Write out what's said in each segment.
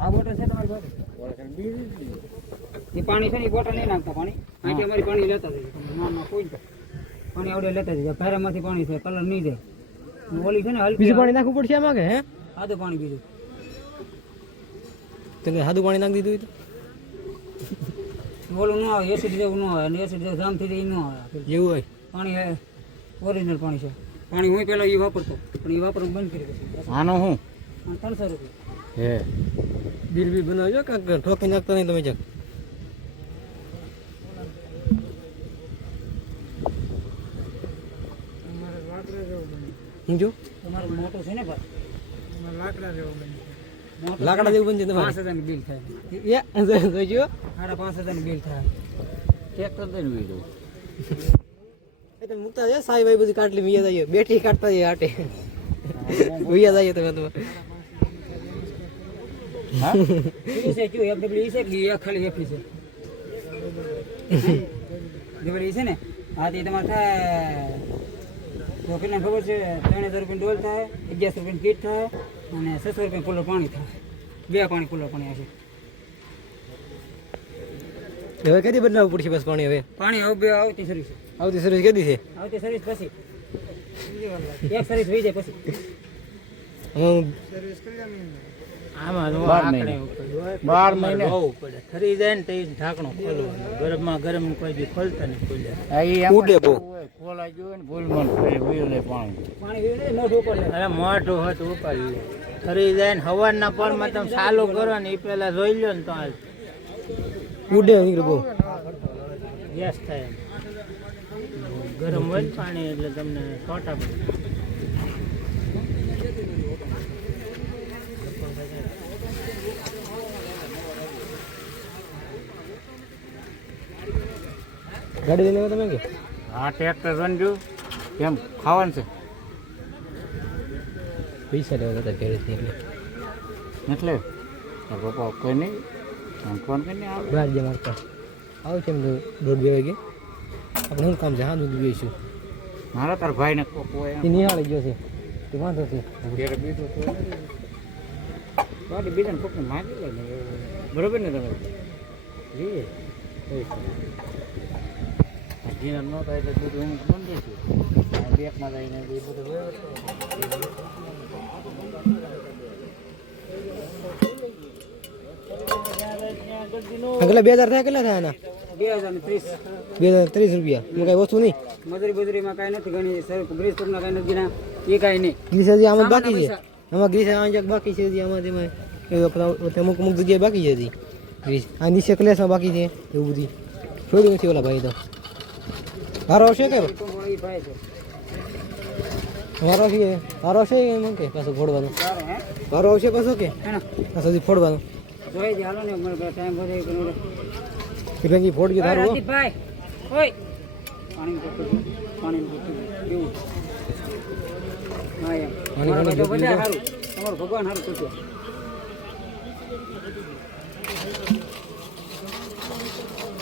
આ બોટલ છે તમારી પાસે? એ પાણી છે ને એ બોટલ નહીં નાખતા પાણી. અહીંથી અમારી પાણી લેતા તમે ના ના કોઈ પાણી આવડે લેતા જજો ફેરામાંથી પાણી છે કલર નહીં જાય. ઓલી છે ને હલકી બીજું પાણી નાખવું પડશે આમાં કે હે? આદું પાણી બીજું. એટલે સાદું પાણી નાખી દીધું ઓલું ન આવે એસિડ જેવું ન આવે અને એસિડ જેવું જામ થઈ જાય ન આવે. જેવું હોય? પાણી ઓરિજિનલ પાણી છે. પાણી હું પહેલાં એ વાપરતો પણ એ વાપરવાનું બંધ કરી પછી આનો અને ત્રણસો રૂપિયા. હે. બિલ બી બનાવજો કાંક ઠોકી નાખતા નહીં તમે તમારું મોટું છે ને ભાઈ? બની લાકડા જેવું બનશે પાંચ તમારે બિલ થાય. એ જોજો સાડા પાંચ હજારનું બિલ થાય. ટ્રેક્ટર દઈને વીડું. એ તમે મૂકતા જાય સાઈ ભાઈ બધી કાટલી મિયા જાય બેટરી કાઢતા જાય આટે મિયા જાય તમે તમે હા? કયું છે કયું એફડબ્લ્યુ છે કે એ ખાલી એફી છે. ડબલ છે ને? હા તે તમારે થાય તો કેટલા ખબર છે ત્રણ હજાર રૂપિયા ડોલ થાય અગિયારસો રૂપિયા કીટ થાય અને છસો રૂપિયા કુલર પાણી થાય. બે પાણી કુલર પાણી આવશે હવે કદી બદલાવવું પડશે બસ પાણી હવે? પાણી હવે બે આવતી સર્વિસ આવતી સર્વિસ કદી છે? આવતી સર્વિસ પછી. એક સર્વિસ થઈ જાય પછી. હું સર્વિસ બાર મહિને. બાર મહિને. ઠરી જાય ને તો એ ઢાંકણું ખોલવાનું. ગરમમાં ગરમ કોઈ દી ખોલતા નહીં ખોલ્યા. ઉડે બહુ. હોય, ખોલાઈ ગયું ને ભૂલમાં ફરી પાણી. પાણી મોઢું ઉપર અરે મોઢું ઉપાડી ઠરી જાય ને હવારના પરમાં તમે ચાલુ કરો ને એ પેલા જોઈ લો ને તો આ ઉડે નીકળે બહુ. ગેસ થાય. ગરમ હોય પાણી એટલે તમને ટોટા પડે. ગાડી લઈને તમે કે? હા ટ્રેક્ટર બનજો કેમ ખાવાનું છે? પૈસા લેવા હતા ઘરેથી એટલે. એટલે? પપ્પા કોઈ નહીં? ફોન ફોન કરીને આવે. બહાર જે મારતા આવું છે એમ દોઢ બે વાગે. આપણે શું કામ છે? હા દૂધ જોઈશું મારા તાર ભાઈને એ નિહાળી ગયો છે. તે વાંધો છે. ઘેર બીજું તો ગાડી બીજાને પપ્પા માગી લે ને. બરોબર ને તમે જોઈએ. જીના ન થાય એટલે બધું હું બંધ દઈશું બેકમાં જઈને એ બધું કેટલા બે હજાર થયા કેટલા થયા એના બે હજાર ત્રીસ. બે હજાર ત્રીસ રૂપિયા. એમાં કાંઈ વસ્તુ નહીં? મજૂરી બજરીમાં કાંઈ નથી ગણી સર ગ્રીસ પગના કઈ નથી ગીના એ કાંઈ નહીં. ગ્રીસ હજી આમાં બાકી છે. આમાં ગ્રીસ આમાં બાકી છે હજી. આમાં તેમાં અમુક અમુક જગ્યાએ બાકી છે હજી ગ્રીસ. આ નીચે ક્લેસમાં બાકી છે. એવું બધી. છોડી નથી ઓલા ભાઈ તો. હારો આવશે કે? છે હારો છે હારો છે એમ કે? પાછું ફોડવાનું. સારો હે હારો આવશે પાછો કે? પાછું ફોડવાનું. ભેગી ફોડ ગયું હારું ઓય. પાણી પાણી ભગવાન સારું કરજો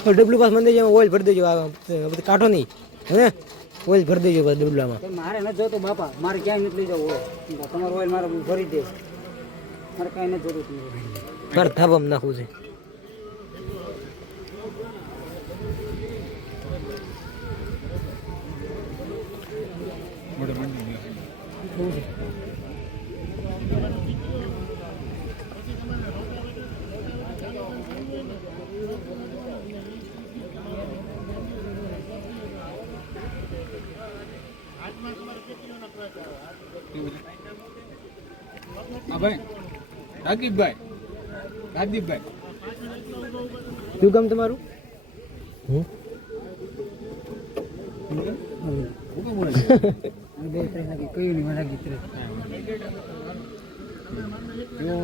ડબલું પાસ મંદિર જેમાં ઓઇલ ભરી દેજો આ બધું કાઢો નહીં હે? ઓઇલ ભરી દેજો બસ ડબલામાં. મારે નથી જોતો બાપા મારે ક્યાંય નથી લઈ જવું તમારું ઓઇલ મારે ભરી દે મારે કાંઈ નથી જોતું મારે ધાબામાં નાખવું છે? ભાઈ. રાકીબભાઈ રાજદીપભાઈ શું કામ તમારું?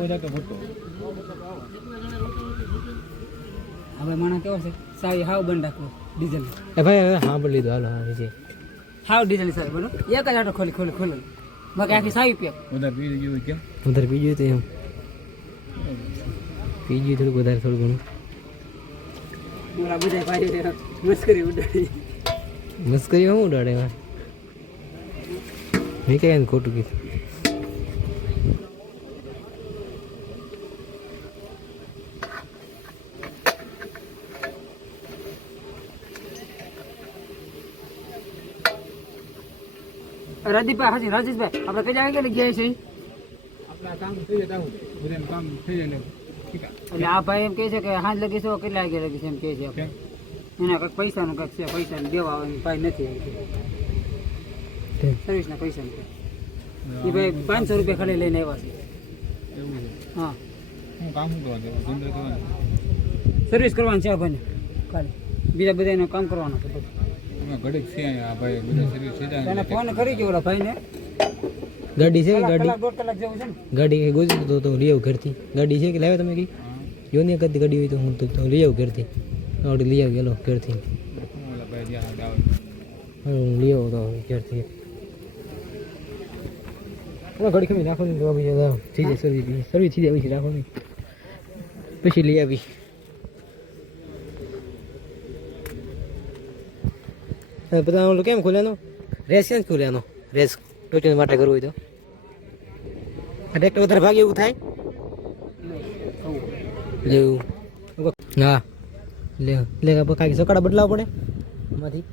બધા હવે માણસ કેવો છે? સાવી હાવ બંધ રાખવો ડીઝલ એ ભાઈ હવે હા બોલી લીધું હાલો હા હાવ ડીઝલ સાહેબ બનો એક જ આટો ખોલી ખોલી ખોલી. બાકી આખી સાવી પી ગયું કેમ? વધારે પીજું તો એમ. પીજું થોડુંક વધારે થોડું ઘણું. ઓલા બધા ભાઈ મસ્કરી ઉડાડી. મસ્કરી હું ઉડાડે મેં કઈ ખોટું કીધું? રાજદીપભાઈ હાજી રાજેશભાઈ આપણે કઈ જગ્યાએ ગયા છે આપણા કામ થઈ જાય આવું કામ થઈ જાય ને ઠીક આ. એટલે આ ભાઈ એમ કહે છે કે હાજ લગી છો કેટલા વાગે લગી છે એમ કહે છે? એના કંઈક પૈસાનું કંઈક છે પૈસા દેવા આવે ભાઈ નથી કે. સર્વિસના પૈસા એ ભાઈ પાંચસો રૂપિયા ખાલી લઈને આવ્યા છે. હા. હું કામ કરવા સર્વિસ કરવાની છે ભાઈને. ખાલી. બીજા બધા એનું કામ કરવાનું છે. ઘડીક છે અહીંયા આ ભાઈ બધા સર્વિસ છે જાય એને ફોન કરી ગયો ઓલા ભાઈને. ગાડી છે કે કલાક ગાડી? કલાક દોઢ કલાક જેવું છે ને. ગાડી ગોજી તો તો લઈ આવું ઘરથી. ગાડી છે કે લાવ્યા તમે કઈ? જો ને કદી ગાડી હોય તો હું તો તો લઈ આવું ઘરથી. આવડે લઈ આવી ગયેલો ઘરથી. હું ઓલા ભાઈ જ્યાં આવે. હા, હું લઈ આવું તો ઘરથી. હા ઘડી ખમી રાખો ને તો પછી હવે થઈ જાય સર્વિસ સર્વિસ થઈ જાય પછી રાખો ને. પછી લઈ આવી. બધા ઓલું કેમ ખોલ્યાનો રેસ કેમ ખોલ્યાનો રેસ ટોચન માટે કરવું હોય તો. ટ્રેક્ટર વધારે ભાગે એવું થાય? લેવું હા. લે લે કાંઈક સકડા બદલાવ પડે એમાંથી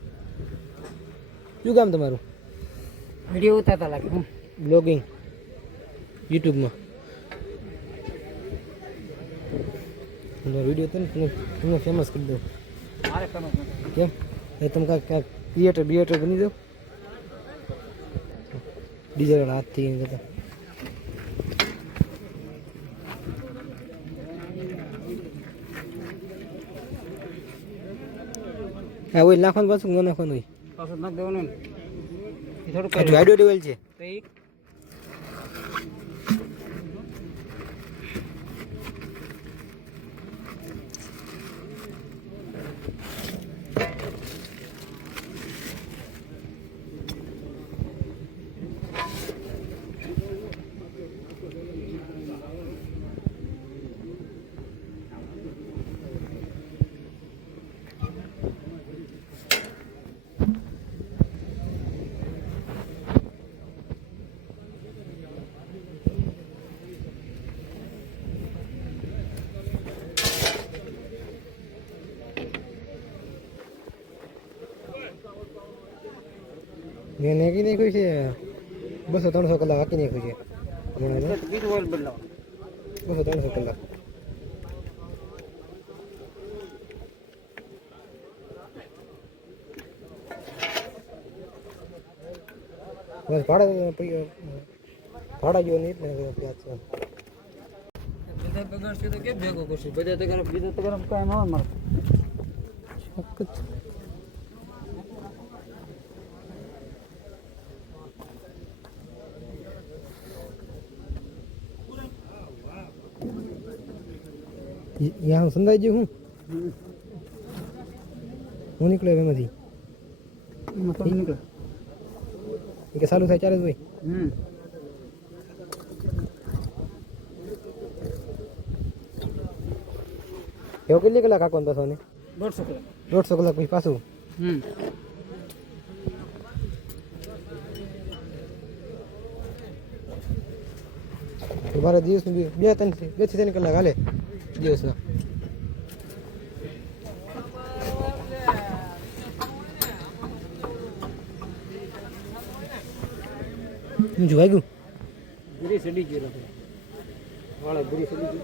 શું કામ તમારું? વીડિયો ઉતારતા લાગે બ્લોગિંગ યુટ્યુબમાં વીડિયો તો ને ફેમસ કરી દઉં. કેમ? એ તમે કાંઈક કાંઈક ક્રિએટર બિએટર બની બીજા વાળા હાથથી કરતા હા ઓય નાખવાનું પાછું ન નાખવાનું હોય. પાછું નાખ દેવાનું જો આઈડિયો ડેવલ છે. તો એ મેં નાખી નાખ્યું છે બસો ત્રણસો કલાક હાકી નાખ્યું છે હમણાં તો બીજું ઓઇલ બદલાવો બસો ત્રણસો કલાક બસ ભાડા પૈ- ભાડા જેવો નહીં એટલે પ્યાજ છે બધા બગાડશે તો કેમ ભેગો કરશું બધા તરફ બીજા તરફ કાંઈ ન હોય યા હું સંદાઈ ગયું હું? હું નીકળ્યો એમાંથી? એમાં થોડું કે સારું થાય ચાલે જ ભાઈ હમ. એવો કેટલી કલાક આખો પાછો ને દોઢસો કલાક. દોઢસો કલાક પછી પાછું? હમ. મારા દિવસનું બે બે ત્રણ બેથી ત્રણ કલાક હાલે. દિવસના. હું જો વાગ્યું ગીરી સડી ગયો વાળા ગીરી સડી ગયો.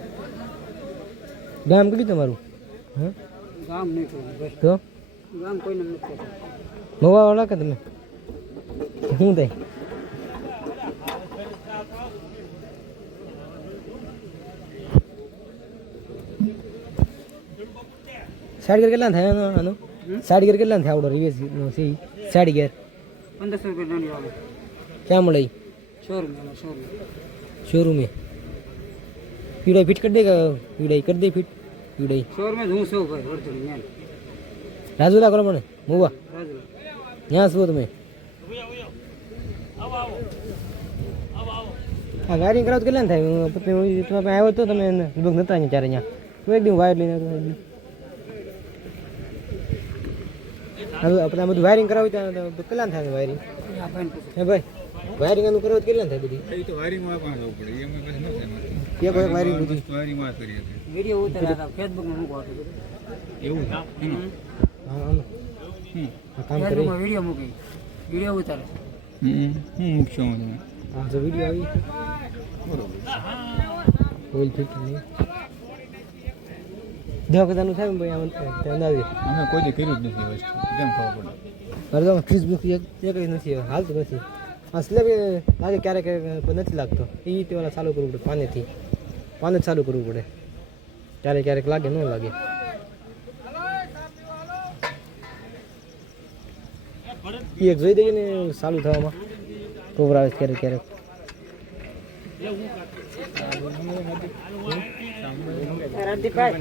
ગામ કયું તમારું? હા? ગામ નહીં કોઈ બસ તો? ગામ કોઈને નથી મવા વાળા કે તમે? શું થાય? સાડી ગેર કેટલા થાય આનો? સાડી ગેર કેટલા થાય આવડો રિવેસ નો સી? સાડી ગેર પંદરસો રૂપિયા દંડી આવે ક્યાં મળે? શોરૂમ શોરૂમ પીડાઈ ફિટ કરી દે કે પીડાઈ કરી દે ફિટ પીડાઈ શોરૂમ હું ભાઈ વર્ધન ન્યાન રાજુલા કરો મને મુવા. ત્યાં શું તમે? હા વાયરિંગ કરાવ કેટલા થાય? હું આવ્યો તો તમે લગભગ નતા અહીંયા ચારે અહીંયા હું એકદમ વાયર લઈને આવ્યો હતો. હવે આપણે આ બધું વાયરિંગ કરાવી ત્યાં તો કેટલા થાય વાયરિંગ હે ભાઈ વાયરિંગ આનું કરાવું કેટલા થાય બધી? એ તો વાયરિંગમાં પણ જવું પડે એમ કઈ ન થાય. એક એક વાયરિંગ બધી. વાયરિંગમાં કરીએ. વીડિયો ઉતાર્યા હતા ફેસબુકમાં મૂકવા હતું. એવું હા એનું. હા આનું હમ. આ કામ કરી વિડિયો મૂકી. વિડિયો ઉતારે હમ હું મૂકશો હું હા જો વીડિયો આવી. બરોબર. ઓઇલ ફિટ નહીં દવા કદાનું થાય ભાઈ આમ તે અંદાજે અમે કોઈ દી કર્યું જ નથી વસ્તુ. કેમ ખબર પડે? અરે તો ફેસબુક બુક એક નથી હાલતું નથી. અસલે સ્લેબ લાગે ક્યારેક નથી લાગતો. એ તે ઓલા ચાલુ કરવું પડે પાનેથી. પાને જ ચાલુ કરવું પડે. ક્યારેક ક્યારેક લાગે ન લાગે. એ એક જોઈ દઈએ ને ચાલુ થવામાં. કોબર આવે ક્યારેક ક્યારેક. રાજદીપભાઈ